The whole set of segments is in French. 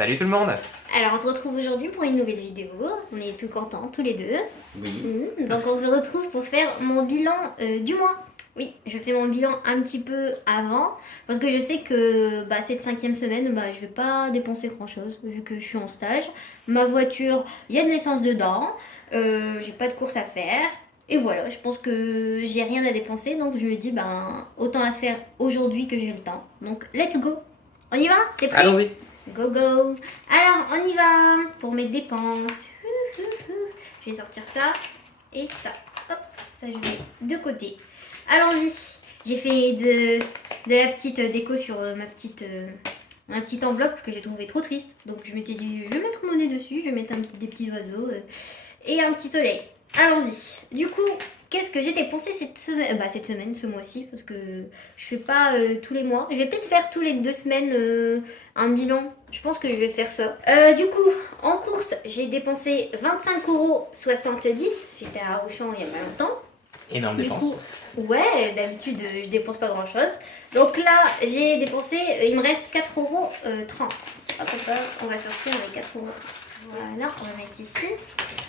Salut tout le monde. Alors on se retrouve aujourd'hui pour une nouvelle vidéo, on est tout contents tous les deux. Oui. Donc on se retrouve pour faire mon bilan du mois. Oui, je fais mon bilan un petit peu avant, parce que je sais que cette 5e semaine, je vais pas dépenser grand chose, vu que je suis en stage. Ma voiture, il y a de l'essence dedans, j'ai pas de courses à faire. Et voilà, je pense que j'ai rien à dépenser, donc je me dis autant la faire aujourd'hui que j'ai le temps. Donc let's go. On y va? T'es prêt? Allons-y. Go go. Alors on y va pour mes dépenses. Je vais sortir ça et ça. Hop, ça je mets de côté. Allons-y. J'ai fait de la petite déco sur ma petite enveloppe que j'ai trouvée trop triste. Donc je m'étais dit, je vais mettre mon nez dessus, je vais mettre des petits oiseaux et un petit soleil. Allons-y. Du coup, qu'est-ce que j'ai dépensé cette semaine, ce mois-ci, parce que je fais pas tous les mois. Je vais peut-être faire tous les 2 semaines un bilan. Je pense que je vais faire ça. Du coup, en course, j'ai dépensé 25,70 €. J'étais à Auchan il y a pas longtemps. Énorme Du dépense. coup, ouais, d'habitude je dépense pas grand chose. Donc là, j'ai dépensé, il me reste 4,30 €. Hop, on va sortir les 4,30 €. Voilà, on va mettre ici.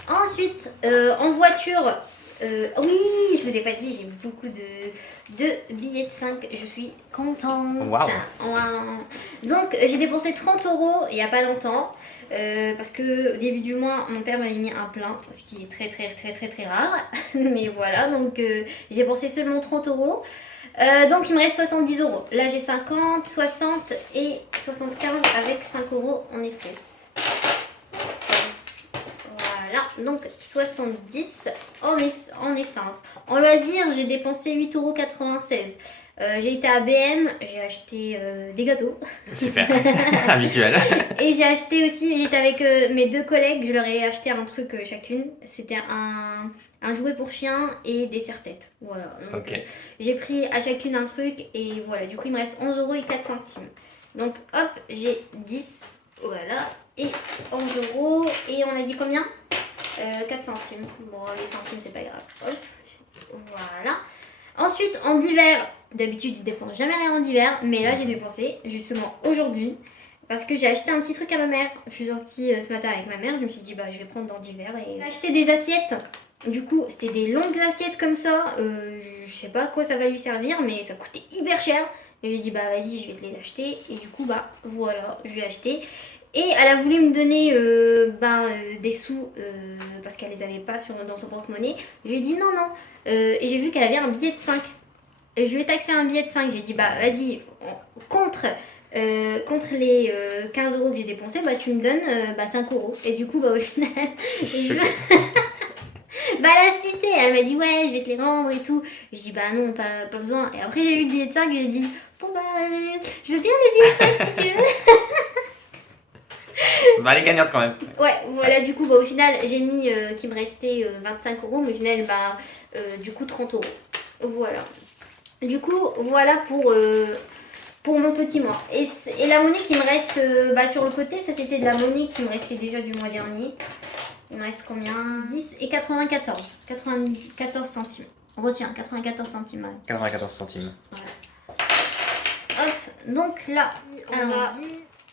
Ensuite, en voiture, oui, je vous ai pas dit, j'ai beaucoup de billets de 5. Je suis contente. Waouh. Voilà. Donc, j'ai dépensé 30 € il y a pas longtemps. Parce que au début du mois, mon père m'avait mis un plein, ce qui est très très très très très rare. Mais voilà, donc j'ai dépensé seulement 30 €. Donc il me reste 70 €. Là j'ai 50, 60 et 75 avec 5 € en espèces. Voilà, donc 70 en essence. En loisirs, j'ai dépensé 8,96 €. J'ai été à BM, j'ai acheté des gâteaux. Super. Habituel. Et j'ai acheté aussi, j'étais avec mes 2 collègues, je leur ai acheté un truc chacune. C'était un jouet pour chien et des serre-têtes. Voilà. Donc, Ok. j'ai pris à chacune un truc et voilà. Du coup, il me reste 11 € et 4 centimes. Donc, hop, j'ai 10. Voilà. Et 11 €. Et on a dit combien 4 centimes. Bon, les centimes, c'est pas grave. Hop. Voilà. Ensuite, en d'hiver, d'habitude, je dépense jamais rien en hiver, mais là, j'ai dépensé justement aujourd'hui. Parce que j'ai acheté un petit truc à ma mère. Je suis sortie ce matin avec ma mère. Je me suis dit, je vais prendre dans d'hiver. Et j'ai acheté des assiettes. Du coup, c'était des longues assiettes comme ça. Je sais pas à quoi ça va lui servir, mais ça coûtait hyper cher. Et j'ai dit, vas-y, je vais te les acheter. Et du coup, voilà, je lui ai acheté. Et elle a voulu me donner des sous parce qu'elle les avait pas dans son porte-monnaie. Je lui ai dit non. Et j'ai vu qu'elle avait un billet de 5. Et je lui ai taxé un billet de 5. J'ai dit, vas-y, contre les 15 € que j'ai dépensés, tu me donnes 5 €. Et du coup, au final, elle a insisté. Elle m'a dit, ouais, je vais te les rendre et tout. Et je dis, non, pas besoin. Et après, j'ai eu le billet de 5 et j'ai dit, je veux bien le billet de 5 si tu veux. Elle est gagnante quand même. Ouais, voilà, du coup, au final, j'ai mis qu'il me restait 25 €, mais au final, du coup, 30 €. Voilà. Du coup, voilà pour mon petit mois. Et la monnaie qui me reste sur le côté, ça c'était de la monnaie qui me restait déjà du mois dernier. Il me reste combien 10 et 94. 94 centimes. On retient, 94 centimes. 94 centimes. Voilà. Hop, donc là, on va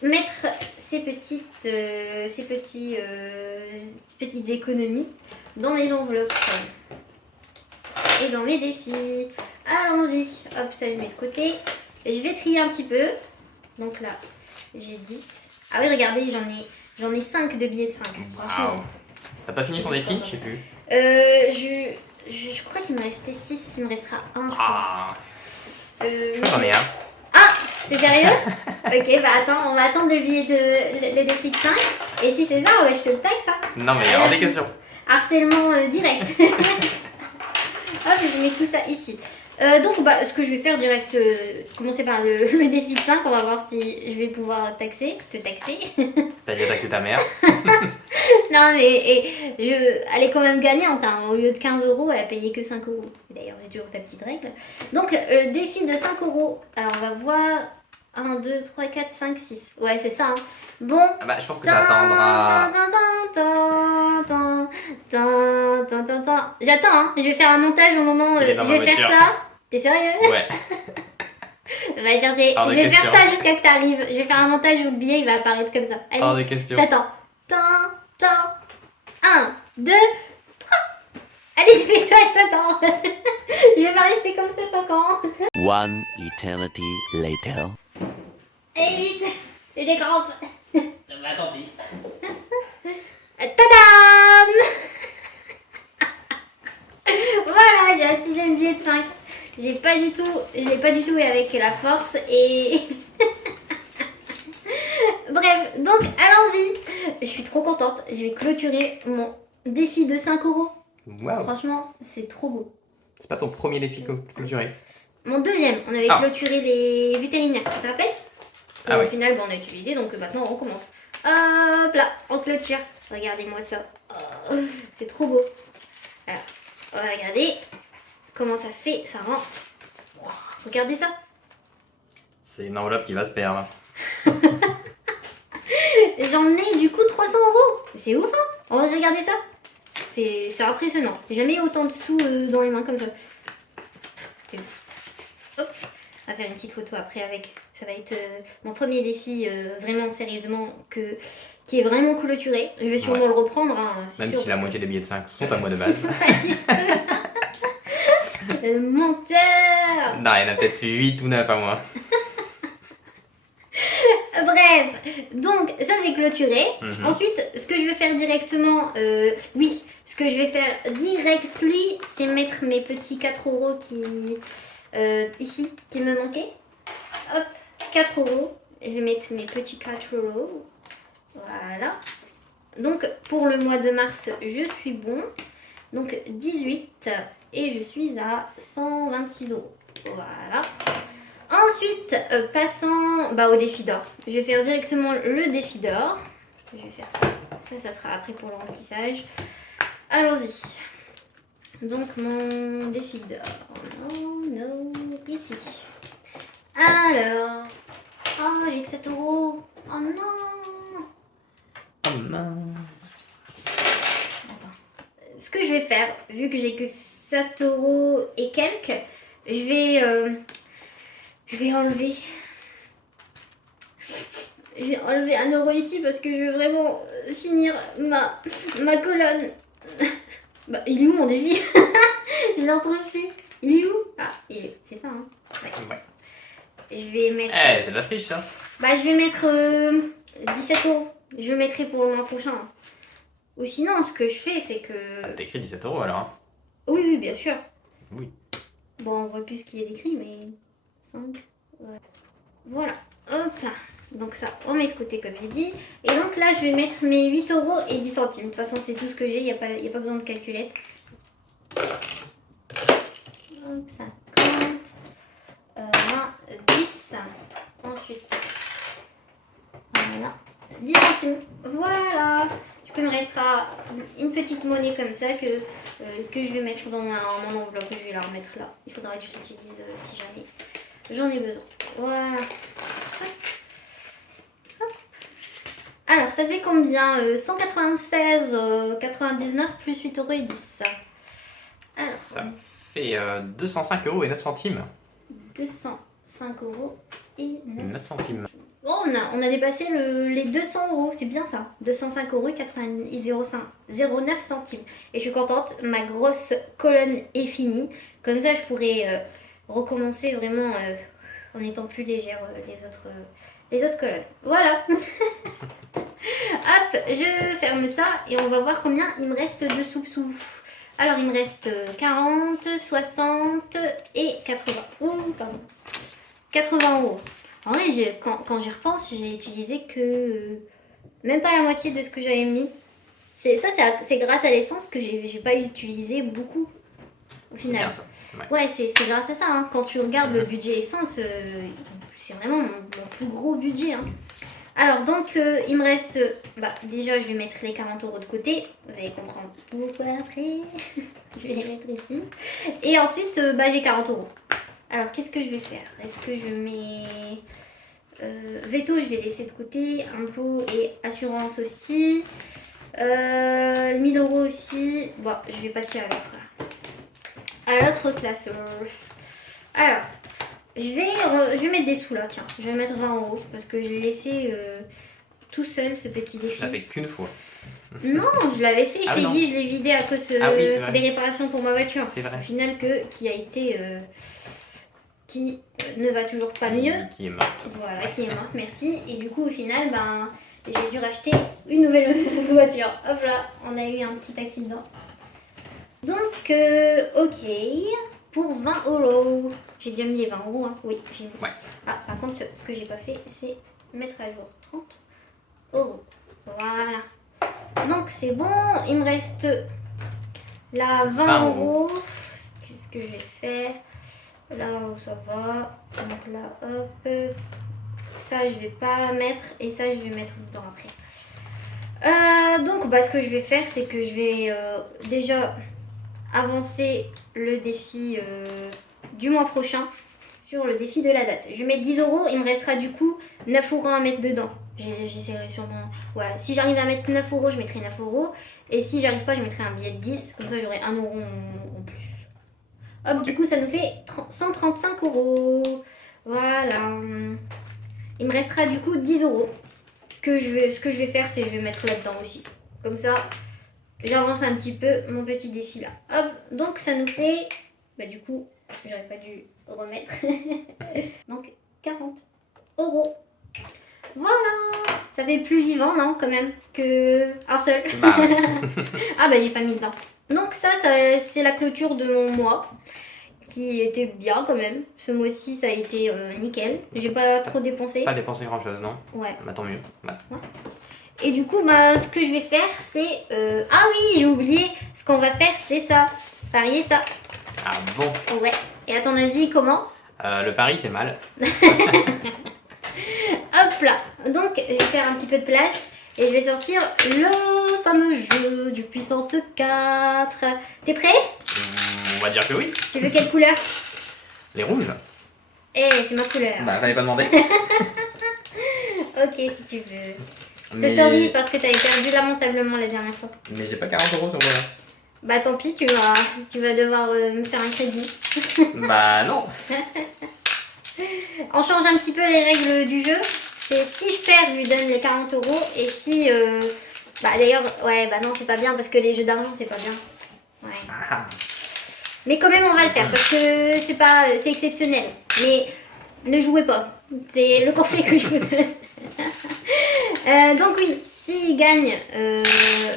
mettre ces petites économies dans mes enveloppes et dans mes défis. Allons-y. Hop, ça je mets de côté. Je vais trier un petit peu. Donc là, j'ai 10. Ah oui, regardez, j'en ai 5 de billets de 5. Waouh. T'as pas fini ton défi? Je sais plus. Je crois qu'il me restait 6. Il me restera 1, je Ah. pense. Je crois que j'en ai un. Ah, t'es sérieux? Ok, attends, on va attendre le défi de 5. Et si c'est ça, ouais, je te le taxe, ça. Non mais hors des questions. Harcèlement direct. Hop, je mets tout ça ici. Donc, ce que je vais faire direct, commencer par le défi de 5. On va voir si je vais pouvoir te taxer. T'as déjà taxé ta mère. Non, mais elle est quand même gagnante. Hein. Au lieu de 15 €, elle a payé que 5 €. D'ailleurs, j'ai toujours ta petite règle. Donc, défi de 5 €. Alors, on va voir. 1, 2, 3, 4, 5, 6. Ouais, c'est ça. Hein. Bon. Je pense que ça attendra. J'attends, hein. Je vais faire un montage au moment où Il est dans je ma vais faire voiture. ça. T'es sérieux? Ouais. On va chercher. Hors de Je vais faire question. ça jusqu'à que t'arrives. Je vais faire un montage où le billet il va apparaître comme ça. Hors Allez, de question. je t'attends. Tan, tan. 1, 2, 3. Allez, dépêche-toi, je t'attends. Je vais pas rester comme ça 5 ans. One eternity later. Et vite, j'ai des crampes. Bah tant pis. Tadam. Voilà, j'ai un 6ème billet de 5. Je l'ai pas du tout eu avec la force et... Bref, donc allons-y. Je suis trop contente. Je vais clôturer mon défi de 5 euros. Waouh. Franchement, c'est trop beau. C'est pas ton premier défi clôturé. Mon deuxième, on avait Ah. clôturé les vétérinaires, tu te rappelles? Ah Au oui. final, on a utilisé, donc maintenant on recommence. Hop là, on clôture. Regardez-moi ça. Oh, c'est trop beau. Alors, on va regarder comment ça fait. Ça rend... Wow, regardez ça. C'est une enveloppe qui va se perdre. J'en ai du coup 300 euros. C'est ouf, hein? On va regarder ça. C'est impressionnant. J'ai jamais eu autant de sous dans les mains comme ça. C'est ouf. Hop. On va faire une petite photo après avec. Ça va être mon premier défi vraiment sérieusement qui est vraiment clôturé. Je vais sûrement Ouais. le reprendre. Hein, c'est Même sûr, si la parce moitié des billets de 5 sont à moi de base. que- Le monteur. Non, il y en a peut-être 8 ou 9 à moi. Bref, donc ça c'est clôturé. Mhm. Ensuite, ce que je vais faire directement, ce que je vais faire directly, c'est mettre mes petits 4 euros ici, qui me manquaient. Hop, 4 euros. Je vais mettre mes petits 4 euros. Voilà. Donc pour le mois de mars, je suis bon. Donc 18 et je suis à 126 euros. Voilà. Ensuite, passons au défi d'or. Je vais faire directement le défi d'or. Je vais faire ça. Ça sera après pour le remplissage. Allons-y. Donc, mon défi d'or. Non, ici. Alors. Oh, j'ai que 7 euros. Oh non. Oh mince. Attends. Ce que je vais faire, vu que j'ai que 7 euros et quelques, je vais enlever 1 euro ici parce que je veux vraiment finir ma colonne. Bah, il est où mon défi? Je l'en trouve plus. Il est où? Ah, il est. C'est ça, hein? Ouais. Ouais. Je vais mettre. Eh, c'est de la triche ça. Bah, je vais mettre 17 euros. Je mettrai pour le mois prochain. Ou sinon, ce que je fais, c'est que. Ah, t'as écrit 17 euros alors. Hein. Oui, oui, bien sûr. Oui. Bon, on voit plus ce qu'il y a d'écrit, mais 5. Ouais. Voilà. Hop là. Donc ça, on met de côté comme j'ai dit. Et donc là, je vais mettre mes 8 euros et 10 centimes. De toute façon, c'est tout ce que j'ai. Il n'y a pas besoin de calculette. Hop, 50. 20, 10. Ensuite, voilà. 10 centimes. Voilà. Du coup, il me restera une petite monnaie comme ça que je vais mettre dans mon enveloppe. Je vais la remettre là. Il faudra que je l'utilise si jamais j'en ai besoin. Voilà. Hop. Hop. Alors, ça fait combien 196,99 plus 8 euros et 10. Alors, Ça fait 205 euros et 9 centimes. 205 euros et 9. 9 centimes. Oh, on a dépassé les 200 euros, c'est bien ça. 205 euros et 09 centimes. Et je suis contente, ma grosse colonne est finie. Comme ça, je pourrais recommencer vraiment en étant plus légère les autres colonnes. Voilà. Hop, je ferme ça et on va voir combien il me reste de sous-sous. Alors, il me reste 40, 60 et 80. Oh, pardon. 80 euros. En vrai, quand j'y repense, j'ai utilisé que même pas la moitié de ce que j'avais mis. C'est grâce à l'essence que j'ai pas utilisé beaucoup au C'est final. bien ça. Ouais, c'est grâce à ça. Hein. Quand tu regardes le budget essence, c'est vraiment mon plus gros budget. Hein. Alors, donc, il me reste... déjà, je vais mettre les 40 euros de côté. Vous allez comprendre pourquoi après. Je vais les mettre ici. Et ensuite, j'ai 40 euros. Alors, qu'est-ce que je vais faire? Est-ce que je mets... veto, je vais laisser de côté. Impôt et assurance aussi. 1000 euros aussi. Bon, je vais passer à l'autre classe. Alors, je vais mettre des sous là, tiens. Je vais mettre 20 euros parce que je l'ai laissé tout seul ce petit défi. Ça fait qu'une fois. Non, je l'avais fait, je Ah t'ai non. dit, je l'ai vidé à cause Ah oui, c'est vrai. des réparations pour ma voiture. C'est vrai. Au final, qui a été. Qui ne va toujours pas mieux. Qui est morte. Voilà, qui est morte, merci. Et du coup, au final, ben, j'ai dû racheter une nouvelle voiture. Hop là, on a eu un petit accident. Donc, ok, pour 20 euros. J'ai déjà mis les 20 euros, hein. Oui, j'ai mis. Ouais. Ah, par contre, ce que j'ai pas fait, c'est mettre à jour 30 euros. Voilà. Donc, c'est bon. Il me reste là 20 20 euros. Qu'est-ce que je vais faire? Là, ça va. Donc là, hop. Ça, je vais pas mettre. Et ça, je vais mettre dedans après. Donc, bah, ce que je vais faire, c'est que je vais déjà avancer le défi du mois prochain sur le défi de la date. Je vais mettre 10 euros. Il me restera du coup 9 euros à mettre dedans. J'essaierai sûrement. Ouais, si j'arrive à mettre 9 euros, je mettrai 9 euros. Et si j'arrive pas, je mettrai un billet de 10. Comme ça, j'aurai 1 euro en plus. Hop, du coup, ça nous fait 135 euros. Voilà. Il me restera du coup 10 euros. Ce que je vais faire, c'est que je vais mettre là-dedans aussi. Comme ça, j'avance un petit peu mon petit défi là. Hop, donc ça nous fait... Bah du coup, j'aurais pas dû remettre. Donc, 40 euros. Voilà. Ça fait plus vivant, non, quand même, que un seul. Bah, ouais. Ah bah j'ai pas mis dedans. Donc ça c'est la clôture de mon mois qui était bien quand même. Ce mois-ci ça a été nickel. J'ai pas trop dépensé. Pas dépenser grand chose, non? Ouais. Bah tant mieux. Bah. Et du coup bah ce que je vais faire c'est... Ah oui j'ai oublié. Ce qu'on va faire c'est ça. Parier ça. Ah bon? Ouais. Et à ton avis comment? Le pari c'est mal. Hop là. Donc je vais faire un petit peu de place. Et je vais sortir le fameux jeu du puissance 4. T'es prêt? On va dire que oui. Tu veux quelle couleur? Les rouges. Eh, c'est ma couleur. Bah fallait pas demander. Ok, si tu veux. Je Mais, t'autorise parce que t'avais perdu lamentablement la dernière fois. mais j'ai pas 40 euros sur moi là. Bah tant pis, tu vas devoir me faire un crédit. Bah non. On change un petit peu les règles du jeu. C'est si je perds, je lui donne les 40 euros. Et si... Bah d'ailleurs, ouais, bah non, c'est pas bien parce que les jeux d'argent, c'est pas bien. Ouais. Ah. Mais quand même, on va le faire parce que c'est exceptionnel. Mais ne jouez pas. C'est le conseil que je vous donne. Donc oui, s'il gagne,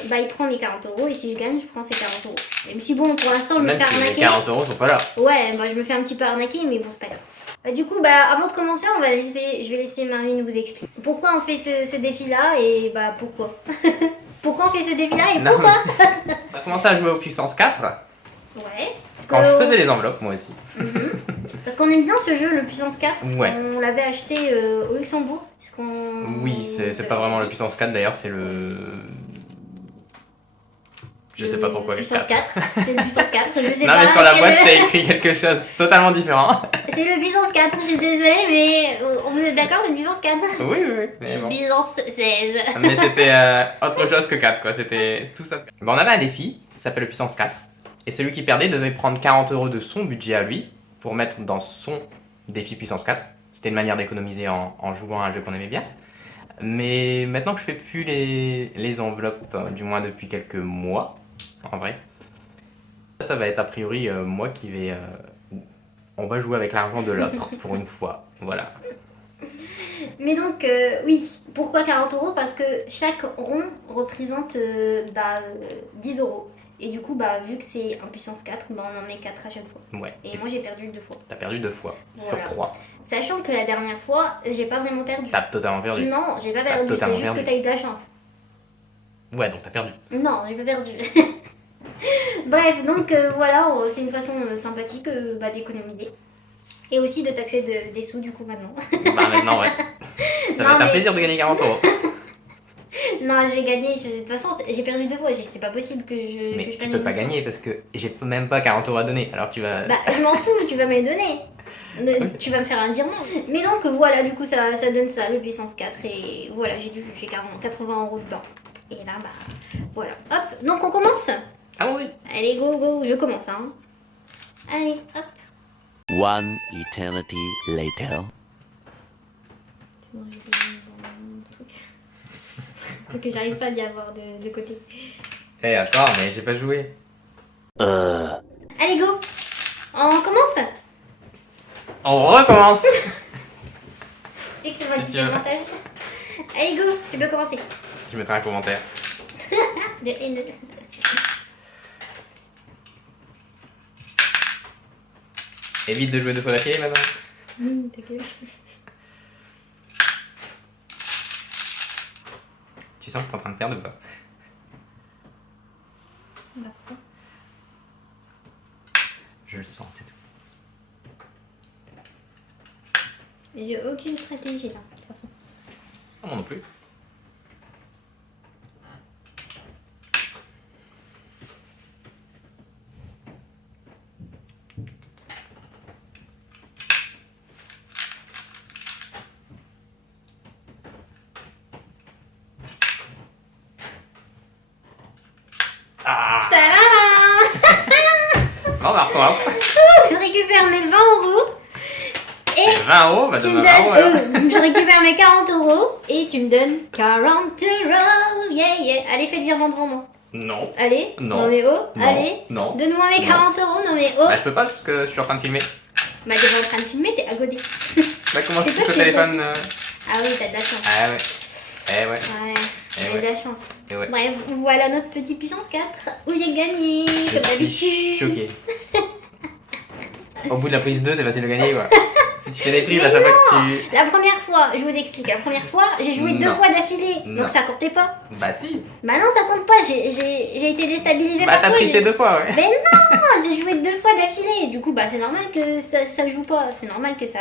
bah il prend mes 40 euros. Et si je gagne, je prends ses 40 euros. Même si bon, pour l'instant, je me Même fais si les arnaquer. 40 euros sont pas là. Ouais, bah je me fais un petit peu arnaquer, mais bon, c'est pas grave. Bah, du coup, bah avant de commencer, je vais laisser Marine vous expliquer pourquoi on fait ce défi-là et bah pourquoi. Pourquoi on fait ce défi-là et Non, pourquoi. On a commencé à jouer au puissance 4 Ouais. quand je faisais les enveloppes moi aussi. Mhm. Parce qu'on aime bien ce jeu, le puissance 4. Ouais. On l'avait acheté au Luxembourg. C'est ce qu'on... Oui, c'est pas vraiment le puissance 4 d'ailleurs, c'est le... Je sais pas pourquoi le puissance 4. 4. C'est le puissance 4. Je sais Non pas. mais sur la boîte quel- c'est écrit quelque chose totalement différent. C'est le puissance 4. Je suis désolée, mais vous êtes d'accord, c'est le puissance 4. Oui, oui, oui. Mais bon. Puissance 16. Mais c'était autre chose que 4 quoi, c'était tout ça. Bon, on avait un défi, ça s'appelle le puissance 4. Et celui qui perdait devait prendre 40 euros de son budget à lui pour mettre dans son défi puissance 4. C'était une manière d'économiser en jouant à un jeu qu'on aimait bien. Mais maintenant que je fais plus les enveloppes, du moins depuis quelques mois, en vrai, ça va être a priori moi qui vais... on va jouer avec l'argent de l'autre pour une fois, voilà. Mais donc, oui, pourquoi 40 euros? Parce que chaque rond représente 10 euros. Et du coup, bah, vu que c'est en puissance 4, bah, on en met 4 à chaque fois. Ouais, Et moi, j'ai perdu 2 fois. t'as perdu 2 fois Voilà. sur 3. Sachant que la dernière fois, j'ai pas vraiment perdu. T'as totalement perdu. Non, j'ai pas T'as perdu, c'est totalement juste perdu. que t'as eu de la chance. Ouais, donc t'as perdu. Non, j'ai pas perdu. Bref, donc voilà, c'est une façon sympathique d'économiser. Et aussi de taxer des sous, du coup, maintenant. Bah maintenant, ouais. Ça Non, va être un mais- plaisir de gagner 40 euros. Non, je vais gagner. De toute façon, j'ai perdu 2 fois. C'est pas possible que je Mais que je tu gagne peux une pas fois. gagner parce que j'ai même pas 40 euros à donner. Alors tu vas... Bah, je m'en fous, tu vas me les donner. Ok. Tu vas me faire un virement. Mais donc, voilà, du coup, ça donne ça, le puissance 4. Et voilà, j'ai 80 euros dedans. Et là, bah, voilà. Hop, donc on commence. Ah oui. Allez, go, go, je commence, hein. Allez, hop. One eternity later. Sinon, je vais dans mon truc. Parce que j'arrive pas à y avoir de côté. Eh, attends, mais j'ai pas joué. Allez, go. On commence. On recommence. Tu sais que c'est moi Si qui tu fais le veux. montage. Allez, go. Tu peux commencer. Je mettrai un commentaire. De haine. Évite de jouer 2 fois d'affilée maintenant. Ta gueule. Tu sens que t'es en train de perdre ou pas? Bah, pourquoi? Je le sens, c'est tout. Mais j'ai aucune stratégie là, de toute façon. Non, moi non plus. Ah! Tadam. Bon, bah, recommence. Je récupère mes 20 euros. Et 20 euros, bah tu me donne 20 euros alors. donnes. Je récupère mes 40 euros. Et tu me donnes 40 euros. Yeah, yeah. Allez, fais le virement devant moi. Non. Allez. Non. mais oh. Non. Allez. Non. Donne-moi mes Non. 40 euros. Non, mais oh. Bah, je peux pas parce que je suis en train de filmer. Bah, t'es pas en train de filmer, t'es à côté. Bah, comment C'est tu toi peux qui au es téléphone Ah oui, t'as de la chance. Ah ouais. Eh ouais. Ouais, Eh j'ai ouais. de la chance. Eh ouais. Bref, voilà notre petit puissance 4 où j'ai gagné, Je comme suis d'habitude. choqué. Au bout de la prise 2, c'est facile de gagner quoi. Si tu fais des prises à chaque fois que tu. La première fois, je vous explique, la première fois, j'ai joué 2 Non. fois d'affilée, Non. donc ça comptait pas. Bah si. Bah non, ça compte pas, j'ai été déstabilisée Bah par t'as toi. triché 2 fois, ouais. Mais non, j'ai joué 2 fois d'affilée, du coup, bah c'est normal que ça joue pas, c'est normal que ça.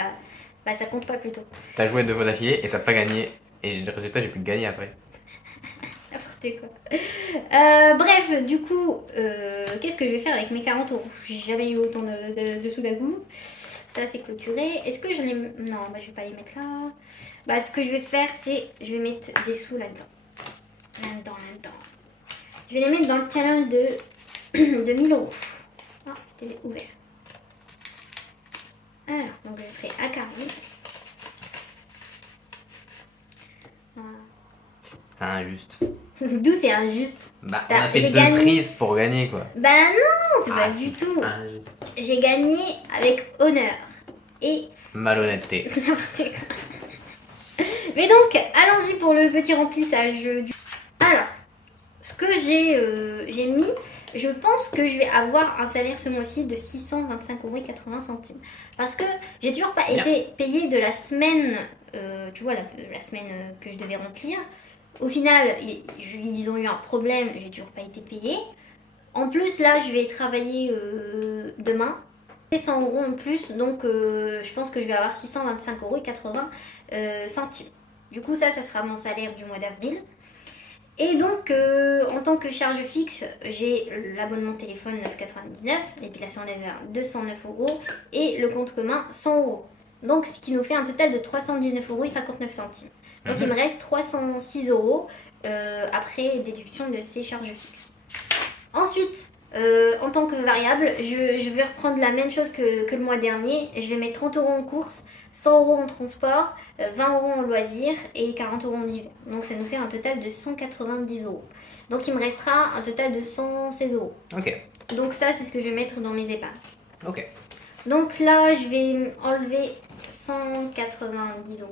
Bah ça compte pas plutôt. T'as joué 2 fois d'affilée et t'as pas gagné. Et le résultat, j'ai pu gagner après. N'importe quoi. Bref, du coup, qu'est-ce que je vais faire avec mes 40 euros? J'ai jamais eu autant de sous d'un coup. Ça, c'est clôturé. Est-ce que j'en ai... Non, bah, je vais pas les mettre là. Bah, ce que je vais faire, c'est... Je vais mettre des sous là-dedans. Là-dedans. Je vais les mettre dans le challenge de 1000 euros. Ah, c'était ouvert. Alors, donc je serai à 40. Voilà. C'est injuste. D'où c'est injuste? Bah on T'as- a fait j'ai 2 gagné. prises pour gagner quoi. Bah non, c'est Ah, pas du c'est tout. injuste. J'ai gagné avec honneur. Et Malhonnêteté. n'importe quoi. Mais donc, allons-y pour le petit remplissage du... Alors, ce que j'ai mis, je pense que je vais avoir un salaire ce mois-ci de 625,80 €. Parce que j'ai toujours pas Bien. été payée de la semaine, tu vois, la semaine que je devais remplir. Au final, ils ont eu un problème, j'ai toujours pas été payée. En plus, là, je vais travailler demain. 100 € en plus, donc je pense que je vais avoir 625,80 €. Du coup, ça sera mon salaire du mois d'avril. Et donc, en tant que charge fixe, j'ai l'abonnement téléphone 9,99 €, l'épilation laser 209 € et le compte commun 100 €. Donc, ce qui nous fait un total de 319,59 €. Donc, il me reste 306 € après déduction de ces charges fixes. Ensuite, en tant que variable, je vais reprendre la même chose que le mois dernier. Je vais mettre 30 € en course, 100 € en transport, 20 € en loisirs et 40 € en hiver. Donc ça nous fait un total de 190 €. Donc il me restera un total de 116 €. Ok. Donc ça, c'est ce que je vais mettre dans mes épargnes. Ok. Donc là, je vais enlever 190 €.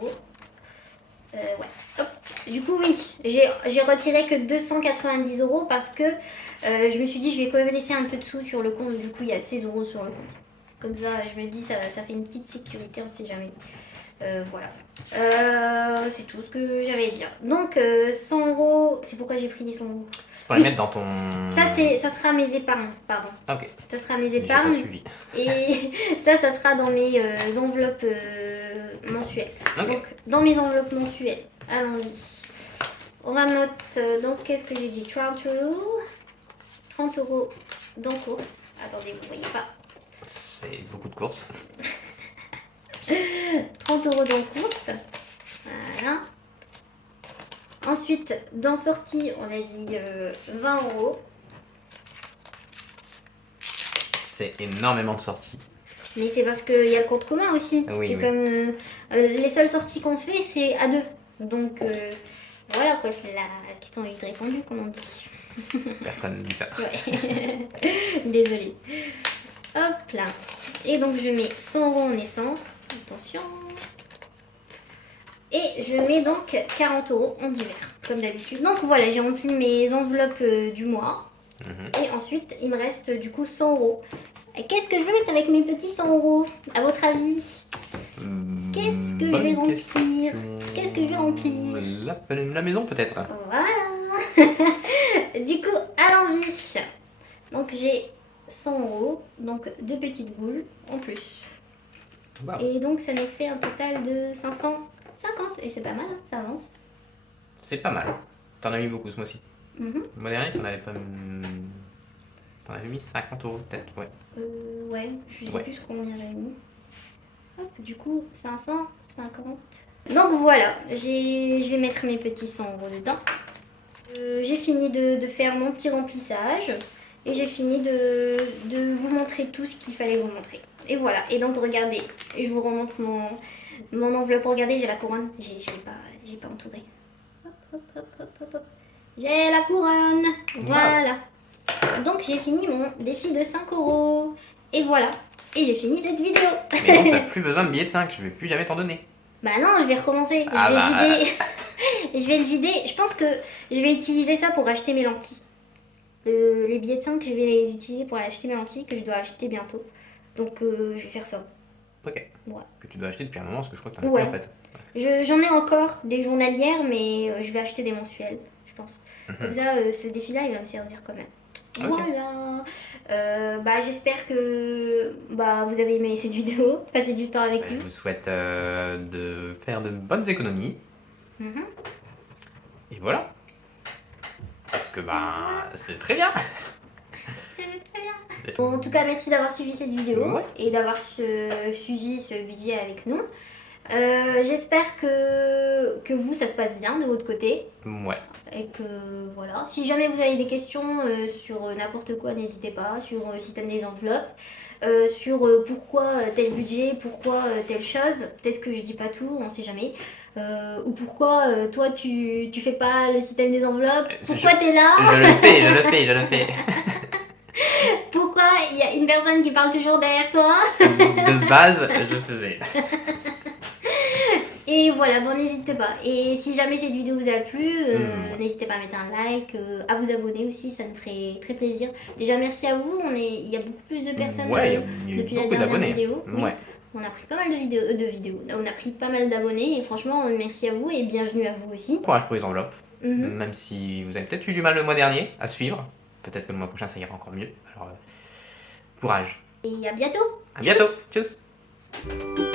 Ouais. Hop. Du coup, oui, j'ai retiré que 290 € parce que je me suis dit, je vais quand même laisser un peu de sous sur le compte. Du coup, il y a 16 € sur le compte. Comme ça, je me dis, ça fait une petite sécurité, on sait jamais. Voilà. C'est tout ce que j'avais à dire. Donc, 100 €, c'est pourquoi j'ai pris les 100 €. Pour les mettre dans ton. Ça sera mes épargnes, pardon. Ok. Ça sera mes J'ai pas épargnes. suivi. Et ça sera dans mes enveloppes mensuelles. Ok. Donc, dans mes enveloppes mensuelles, allons-y. On va mettre, donc, qu'est-ce que j'ai dit? 30 € dans course. Attendez, vous voyez pas. C'est beaucoup de courses. 30 € dans course. Voilà. Ensuite, dans sortie, on a dit 20 €. C'est énormément de sorties. Mais c'est parce qu'il y a le compte commun aussi. Oui, c'est oui. comme les seules sorties qu'on fait, c'est à deux. Donc voilà quoi, c'est la question est vite répondue, comme on dit. Personne ne dit ça. Ouais. Désolée. Hop là. Et donc je mets 100 € en essence. Attention. Et je mets donc 40 € en divers, comme d'habitude. Donc voilà, j'ai rempli mes enveloppes du mois. Et ensuite, il me reste du coup 100 €. Et qu'est-ce que je vais mettre avec mes petits 100 € à votre avis? Qu'est-ce que je vais remplir? Qu'est-ce que je vais remplir? La maison peut-être. Voilà. Du coup, allons-y. Donc j'ai 100 €, donc 2 petites boules en plus. Wow. Et donc ça nous fait un total de 550. Et c'est pas mal, hein, ça avance. C'est pas mal. T'en as mis beaucoup ce mois-ci. Mhm. Le mois dernier, t'en avais pas. T'en avais mis 50 € peut-être, ouais. Ouais, je sais Ouais. plus combien j'avais mis. Hop, du coup, 550. Donc voilà, je vais mettre mes petits 100 € dedans. J'ai fini de faire mon petit remplissage. Et j'ai fini de vous montrer tout ce qu'il fallait vous montrer. Et voilà, et donc regardez, je vous remontre mon enveloppe. Regardez, j'ai la couronne. J'ai pas entouré. Hop, hop, hop, hop, hop, hop. J'ai la couronne. Voilà. Donc j'ai fini mon défi de 5 €. Et voilà. Et j'ai fini cette vidéo. Mais non, t'as plus besoin de billets de 5, je vais plus jamais t'en donner. Bah non, je vais recommencer. Ah je vais bah. vider. Je vais le vider. Je pense que je vais utiliser ça pour acheter mes lentilles. Les billets de 5, je vais les utiliser pour acheter mes lentilles que je dois acheter bientôt. Donc je vais faire ça. Ok. Ouais. Que tu dois acheter depuis un moment, parce que je crois que t'en as Ouais. plus en fait. J'en ai encore des journalières, mais je vais acheter des mensuelles, je pense. Comme ça, ce défi-là, il va me servir quand même. Ok. Voilà. Bah, j'espère que vous avez aimé cette vidéo. Passez du temps avec Je nous. vous souhaite de faire de bonnes économies. Mhm. Et voilà. Parce que c'est très bien. Très bien. Bon, en tout cas, merci d'avoir suivi cette vidéo Ouais. et d'avoir suivi ce budget avec nous. J'espère que vous, ça se passe bien de votre côté. Ouais. Et que voilà, si jamais vous avez des questions sur n'importe quoi, n'hésitez pas, sur le système des enveloppes, sur pourquoi tel budget, pourquoi telle chose, peut-être que je dis pas tout, on sait jamais, ou pourquoi toi tu fais pas le système des enveloppes, pourquoi t'es là, Je le fais. pourquoi il y a une personne qui parle toujours derrière toi. De base, je faisais. Et voilà, bon, n'hésitez pas. Et si jamais cette vidéo vous a plu, n'hésitez pas à mettre un like, à vous abonner aussi, ça nous ferait très plaisir. Déjà, merci à vous, il y a beaucoup plus de personnes Ouais, il y a eu depuis la beaucoup dernière d'abonnés. vidéo. Oui. Ouais. On a pris pas mal de vidéos. On a pris pas mal d'abonnés et franchement, merci à vous et bienvenue à vous aussi. Courage pour les enveloppes. Mhm. Même si vous avez peut-être eu du mal le mois dernier à suivre. Peut-être que le mois prochain ça ira encore mieux. Alors, courage. Et à bientôt. À bientôt. Tchuss. Tchuss.